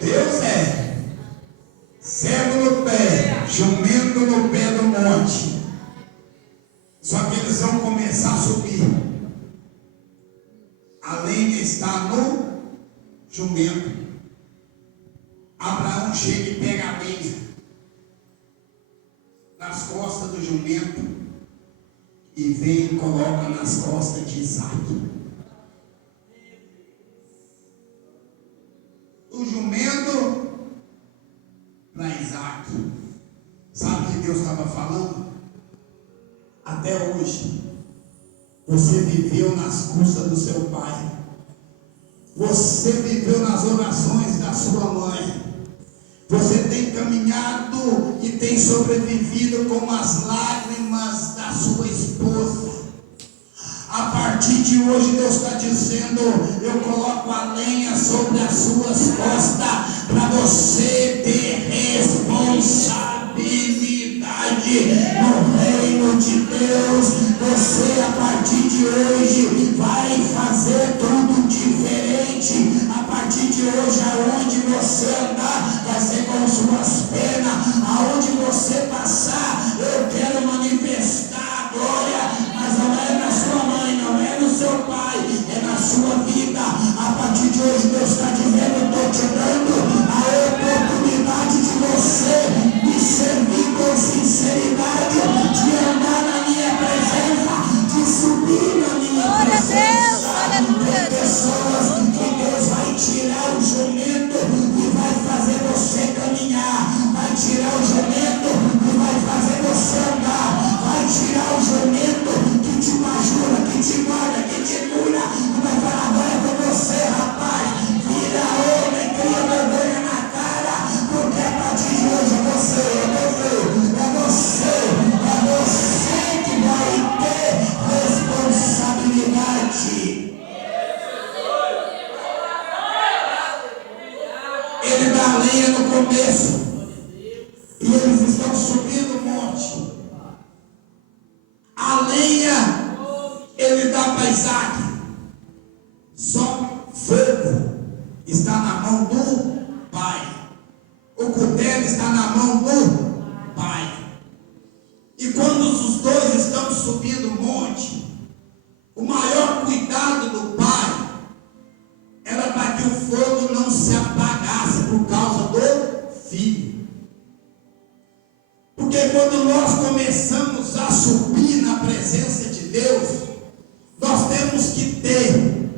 Deus é. Cego no pé, jumento no pé do monte. Só que eles vão começar a subir. A lenha está no jumento. Abraão chega e pega a lenha nas costas do jumento e vem e coloca nas costas de Isaac. O jumento para Isaac. Sabe o que Deus estava falando? Até hoje você viveu nas custas do seu pai, você viveu nas orações da sua mãe, você tem caminhado e tem sobrevivido com as lágrimas da sua esposa. A partir de hoje Deus está dizendo: eu coloco a lenha sobre as suas costas para você ter responsabilidade no reino de Deus. Você, a partir de hoje, vai fazer tudo diferente. A partir de hoje, aonde você andar, vai ser com suas penas. Aonde você passar, eu quero manifestar a glória, mas não é na sua mãe, não é no seu pai, é na sua vida. A partir de hoje, Deus está dizendo: estou te dando a oportunidade de você me servir com sinceridade, de andar na minha presença, de subir na minha presença. Tem pessoas que Deus vai tirar o jumento e vai fazer você caminhar, vai tirar para Isaac, só fogo está na mão do pai. O cutelo está na mão do pai. E quando os dois estão subindo o monte, o maior cuidado do pai era para que o fogo não se apagasse por causa do filho. Porque quando nós começamos a subir na presença de Deus, nós temos que ter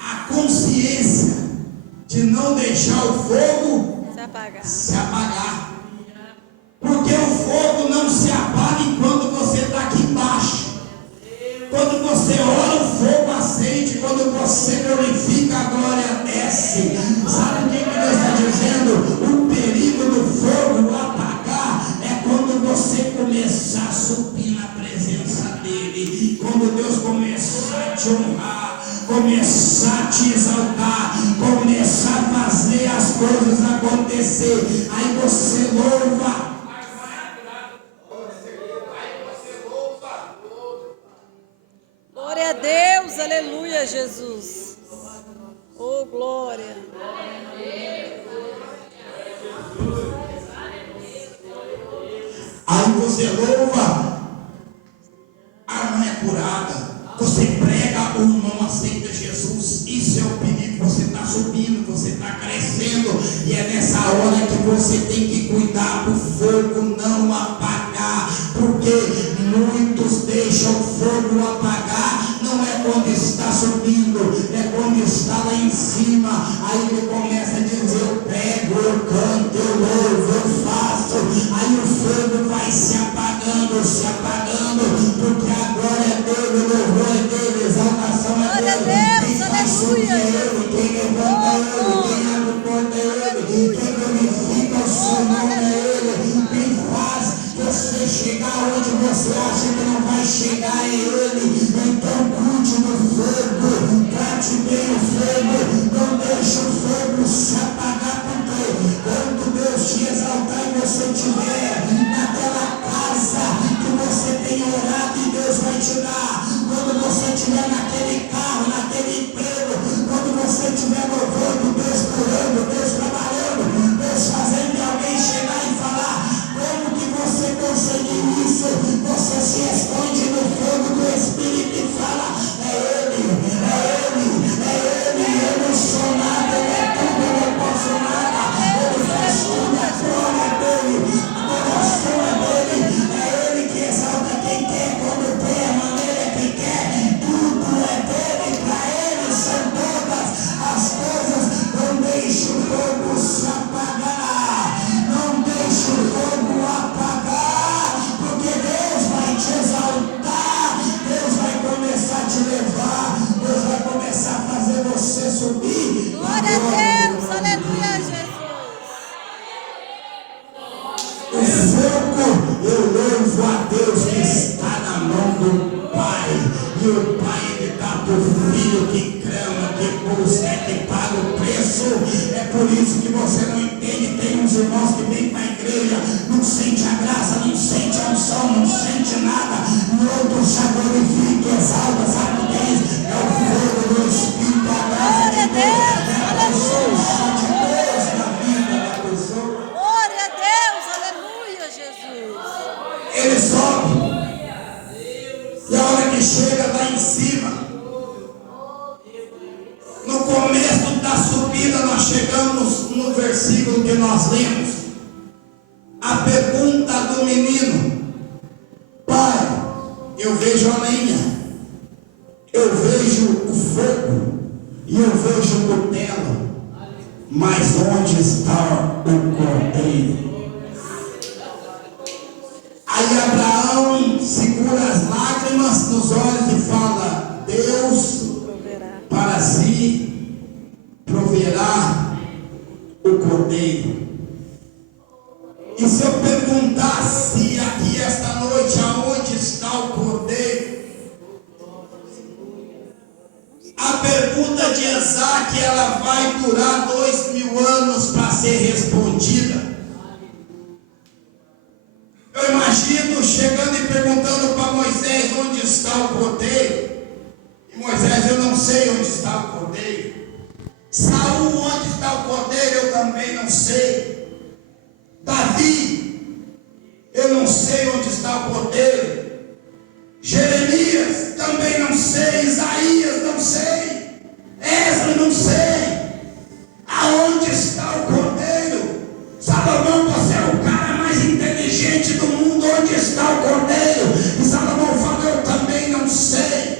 a consciência de não deixar o fogo se apagar. Porque o fogo não se apaga enquanto você está aqui embaixo. Quando você ora, o fogo acende. Quando você glorifica, a glória desce. Sabe o que Deus está dizendo? O perigo do fogo apagar é quando você começar a subir na presença dele. Quando Deus começar a te honrar, começar a te exaltar, começar a fazer as coisas acontecer, aí você louva. Glória a Deus, aleluia, Jesus. Oh, glória. Aí você louva, a irmã é curada. Você prega, o irmão aceita Jesus. Isso é o perigo. Você está subindo, você está crescendo. E é nessa hora que você tem que cuidar do fogo não apagar. Porque muitos deixam o fogo apagar. Não é quando está subindo, é quando está lá em cima. Aí ele começa a dizer: eu prego, eu canto, eu louvo, eu faço. Aí o fogo vai se apagando, porque a glória é dele, o louvor é dele, a exaltação é dele. Quem faz subir é ele, quem levanta é ele, quem abre a porta é ele, quem glorifica o seu nome é ele, quem faz você chegar onde você acha que não vai chegar é ele. Então cuide do fogo, trate bem o fogo, não deixe o fogo se apagar, porque quando Deus te exaltar e você estiver naquela casa que você tem orado e Deus vai te dar, quando você estiver naquele carro, naquele emprego, quando você estiver louvando, Deus curando, Deus trabalhando, Deus fazendo alguém chegar e falar: como que você conseguiu isso? Você se esconde no fogo do Espírito e fala: é Ele, eu não sou nada, Ele é tudo, eu não posso nada, Ele faz tudo, a glória é dele, a adoração é dele, é Ele que exalta quem quer, quando tem a maneira que quer, tudo é dele, para Ele são todas as coisas. Não deixe o fogo se apagar, não deixe o fogo apagar, porque Deus vai te exaltar, Deus vai começar a te levar, Deus vai começar a fazer você subir. Glória a Deus, aleluia, Jesus. O fogo, eu louvo a Deus que está na mão do Pai, e o Pai ele dá para o filho que clama, que busca, que paga o preço. É por isso que você não entende. Tem uns irmãos que vêm para a igreja, não sente a graça, não sente a unção, não sente nada. No outro já glorifica, exalta, sabe o que é isso? É o fogo do Espírito, a graça de Deus, é a presença de Deus na vida da pessoa. Glória a Deus, aleluia, Jesus. Ele sobe, e a hora que chega lá em cima, no começo da subida, nós chegamos no versículo que nós lemos. A pergunta do menino: pai, eu vejo a lenha, eu vejo o fogo e eu vejo o cutelo, mas onde está o cordeiro? Aí Abraão segura as lágrimas nos olhos e fala: Deus para si proverá o cordeiro. E se eu perguntasse aqui esta noite, aonde está o cordeiro? A pergunta de Isaac, ela vai durar 2000 anos para ser respondida. Eu imagino chegando e perguntando para Moisés: onde está o cordeiro? E Moisés sei onde está o cordeiro. Saul, onde está o cordeiro, eu também não sei. Davi, eu não sei onde está o cordeiro. Jeremias, também não sei. Isaías, não sei. Esdras, não sei. Aonde está o cordeiro? Salomão, você é o cara mais inteligente do mundo. Onde está o cordeiro? E Salomão fala, eu também não sei.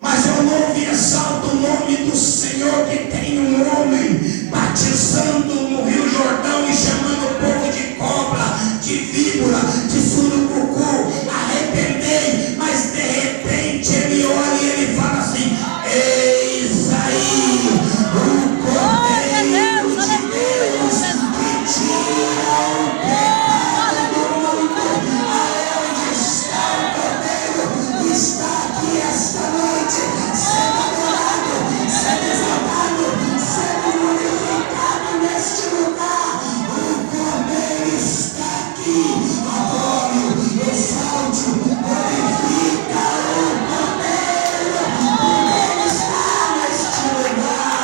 Mas eu louvo e exalto o nome do Senhor, que tem um homem batizando no Rio Jordão e chamando o povo de cobra, de víbora, de surucucu. Arrependei, mas de repente ele olha e ele fala assim: eis aí o cordeiro de Deus que tira o pecado do mundo. Aonde está o cordeiro? Está aqui esta noite, sendo adorado, sendo exaltado, sendo glorificado neste lugar. O cordeiro está aqui. Adore, exalte, glorifica o cordeiro, porque ele está neste lugar.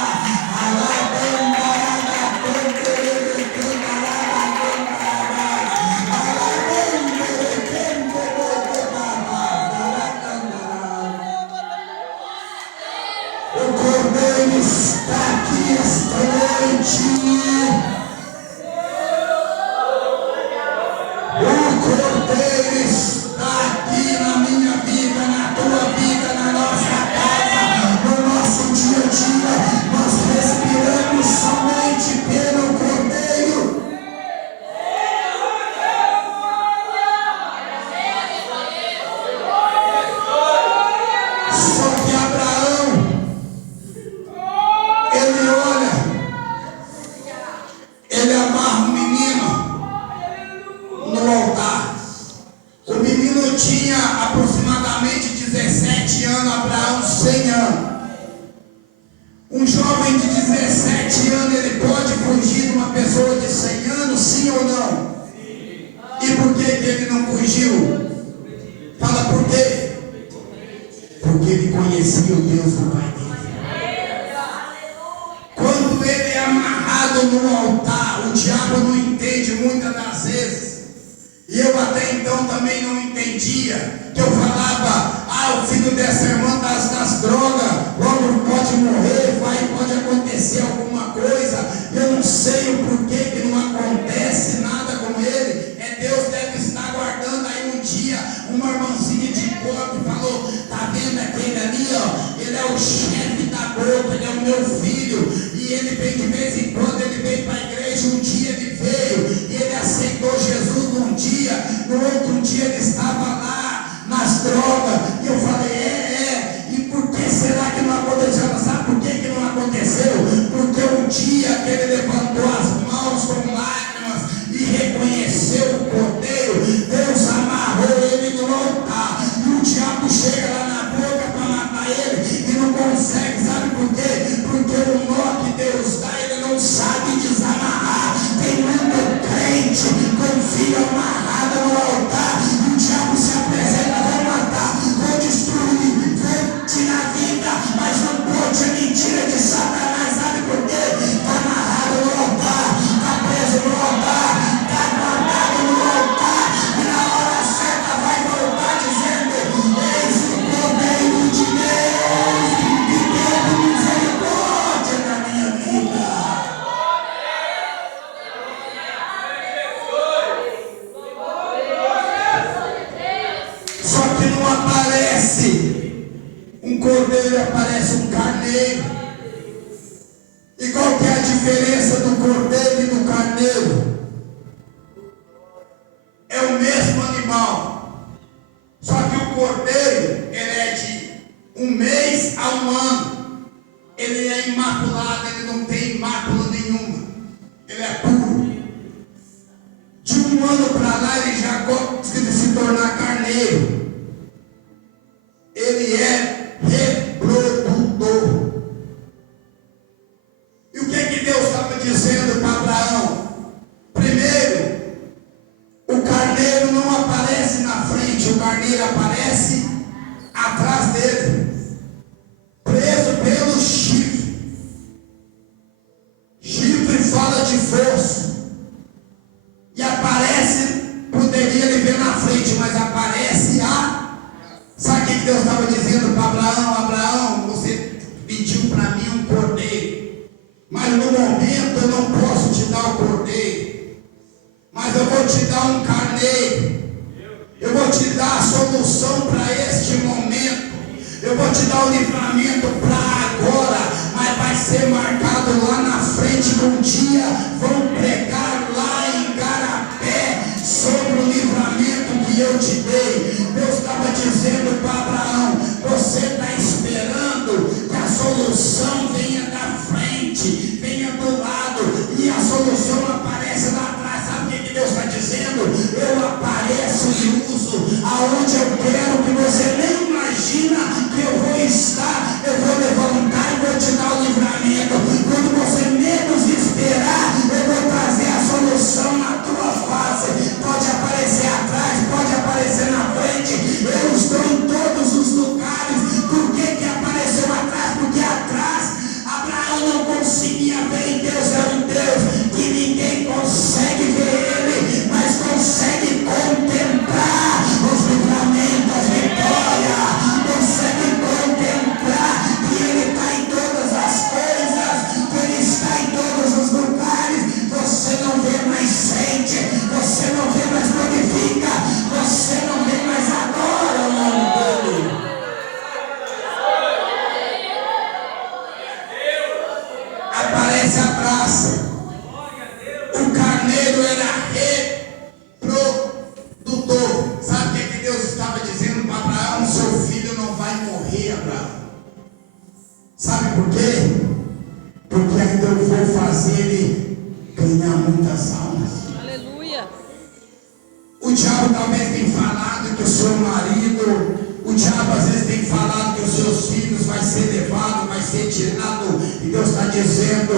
O cordeiro está aqui esta noite. O cordeiro está aqui na minha vida, na tua vida, na nossa casa, no nosso dia a dia. Nós respiramos somente pelo cordeiro. Só que Abraão, ele olha, ele amarra o menino no altar. O menino tinha aproximadamente 17 anos, Abraão 100 anos. Um jovem de 17 anos, ele pode fugir de uma pessoa de 100 anos, sim ou não? E por que que ele não fugiu? Fala por quê? Porque ele conhecia o Deus do pai dele. Quando ele é amarrado no altar, o diabo não entende muitas das vezes. E eu até então também não entendia. Que eu falava, o filho dessa irmã está nas drogas, logo pode morrer, pode acontecer alguma coisa. Eu não sei o porquê que não acontece nada com ele. Deus deve estar guardando. Aí um dia uma irmãzinha de corpo falou: tá vendo aquele ali, ó? Ele é o chefe da boca, ele é o meu filho. E ele vem de vez em quando, ele vem para a igreja. Um dia ele veio e ele aceitou Jesus num dia, no outro dia ele estava lá nas drogas. E eu falei, e por que será que não aconteceu? Sabe por que não aconteceu? Porque um dia que ele levantou as mãos com lágrimas e reconheceu o cordeiro, Deus amarrou ele no altar. E o diabo chega lá na boca para matar ele e não consegue. Sabe por quê? Porque o nó que Deus dá, ele não sabe desamarrar. Tem muito crente com filho amarrado no altar, e o diabo se apresenta: vou matar, vou destruir, vou tirar a vida, mas não pode. A mentira de Satanás. Sabe por quê? Está amarrado no altar, está preso no altar, está guardado no altar, e na hora certa vai voltar dizendo: eis o cordeiro de Deus que teve misericórdia na minha vida. Só que não aparece um cordeiro, aparece um carneiro. E qual que é a diferença do cordeiro e do carneiro? É o mesmo animal. Só que o cordeiro, ele é de 1 mês a 1 ano. Ele é imaculado, ele não tem mácula nenhuma. Ele é puro. De 1 ano para lá, ele já consegue se tornar carneiro. Ele é reprodutor. E o que Deus estava dizendo para Abraão? Primeiro, o carneiro não aparece na frente, o carneiro aparece atrás dele, preso Deus estava dizendo para Abraão: Abraão, você pediu para mim um cordeiro, mas no momento eu não posso te dar o cordeiro, mas eu vou te dar um carneiro. Eu vou te dar a solução para este momento. Eu vou te dar o livramento para agora, mas vai ser marcado lá na frente. Um dia vão pregar lá em Igarapé sobre o livramento que eu te dei. Deus estava dizendo para Abraão: você está esperando que a solução venha da frente, venha do lado, e a solução aparece lá atrás. Sabe o que Deus está dizendo? Eu apareço e uso aonde eu quero, que você nem imagina que eu vou estar. Eu vou levantar e vou te dar o livramento. Quando você menos esperar, eu vou trazer a solução na tua face. Pode aparecer atrás, pode aparecer na frente. Eu estou em todos os lugares. Por que apareceu atrás? Porque atrás Abraão não conseguia ver, e Deus é um Deus que ninguém consegue ver Ele, mas consegue contemplar os livramentos, as vitórias, consegue contemplar que Ele está em todas as coisas, que Ele está em todos os lugares. Você não vê, mais sente, você não vê, mais glorifica, você não vê, mais adora o nome dEle. Aparece a praça. O carneiro era reprodutor. Sabe o que Deus estava dizendo para Abraão? Seu filho não vai morrer, Abraão. Sabe por quê? Porque ainda eu vou fazer ele ganhar muitas almas. Aleluia. O diabo talvez tenha falado que o seu marido, o diabo às vezes tem falado que os seus filhos vai ser levado, vai ser tirado, e Deus está dizendo: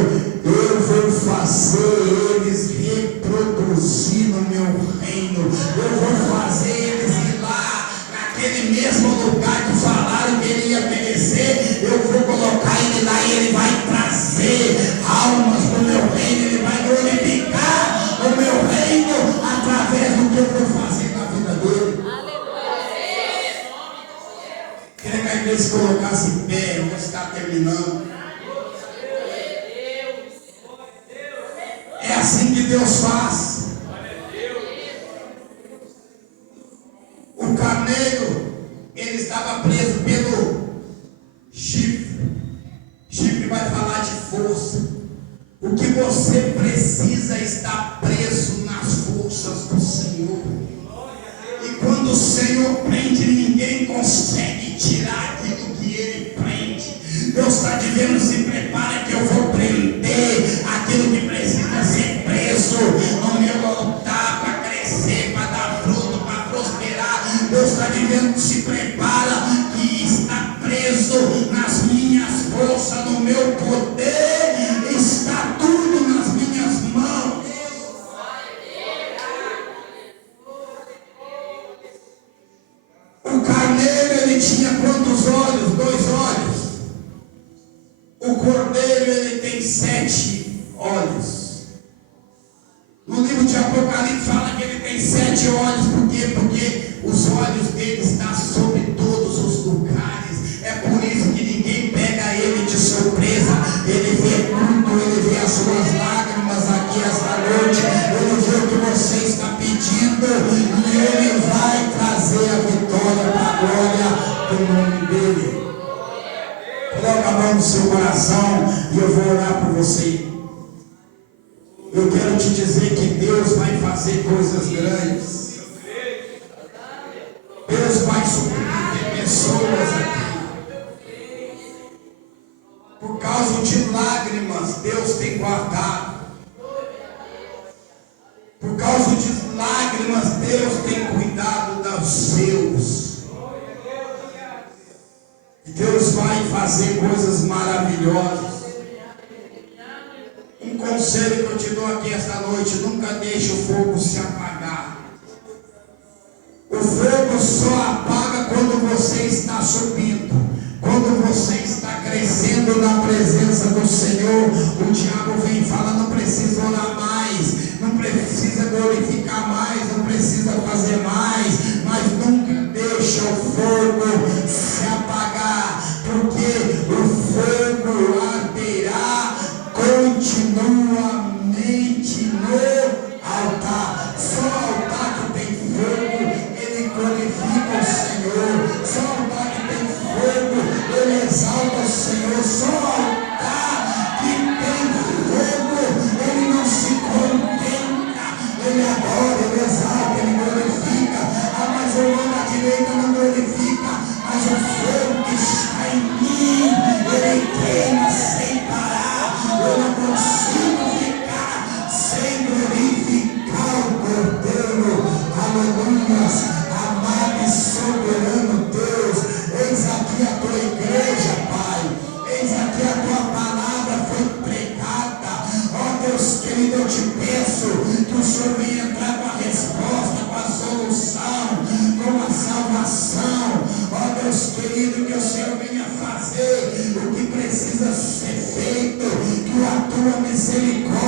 eu vou fazer eles reproduzir no meu reino. Eu vou fazer eles ir lá naquele mesmo lugar que falaram que ele ia perecer. Eu vou colocar ele lá e ele vai trazer almas para o meu reino. Ele vai glorificar o meu reino através do que eu vou fazer na vida dele. Queria que a igreja se colocasse em pé. Eu vou estar terminando. É assim que Deus faz. O carneiro, ele estava preso pelo chifre. Chifre vai falar de força. O que você precisa está preso nas forças do Senhor. E quando o Senhor prende, ninguém consegue tirar aquilo que Ele prende. Deus está dizendo: se prepara que eu vou prender aquilo que precisa ser preso no meu altar, para crescer, para dar fruto, para prosperar. Deus está dizendo: se prepara que está preso nas minhas forças, no meu poder, está tudo nas minhas mãos. O carneiro, ele tinha quantos olhos? 2 olhos. O cordeiro, ele tem 7 olhos. No livro de Apocalipse fala que ele tem 7 olhos. Por quê? Porque os olhos dele estão sobre todos os lugares. É por isso que ninguém pega ele de surpresa. Ele vê tudo, ele vê as suas lágrimas aqui esta noite. Ele vê o que você está pedindo, e ele vai trazer a vitória para a glória do nome dele. Coloca a mão no seu coração e eu vou orar por você. Eu quero te dizer que Deus vai fazer coisas grandes. Deus vai suprir pessoas aqui. Por causa de lágrimas, Deus tem guardado. Por causa de lágrimas, Deus tem cuidado dos seus. E Deus vai fazer coisas maravilhosas. Um conselho que eu te dou aqui esta noite: nunca deixe o fogo se apagar. O fogo só apaga quando você está subindo, quando você está crescendo na presença do Senhor. O diabo vem e fala: não precisa orar mais, não precisa glorificar mais, não precisa fazer mais, mas nunca deixa o fogo preciso que o Senhor venha fazer o que precisa ser feito, que a tua misericórdia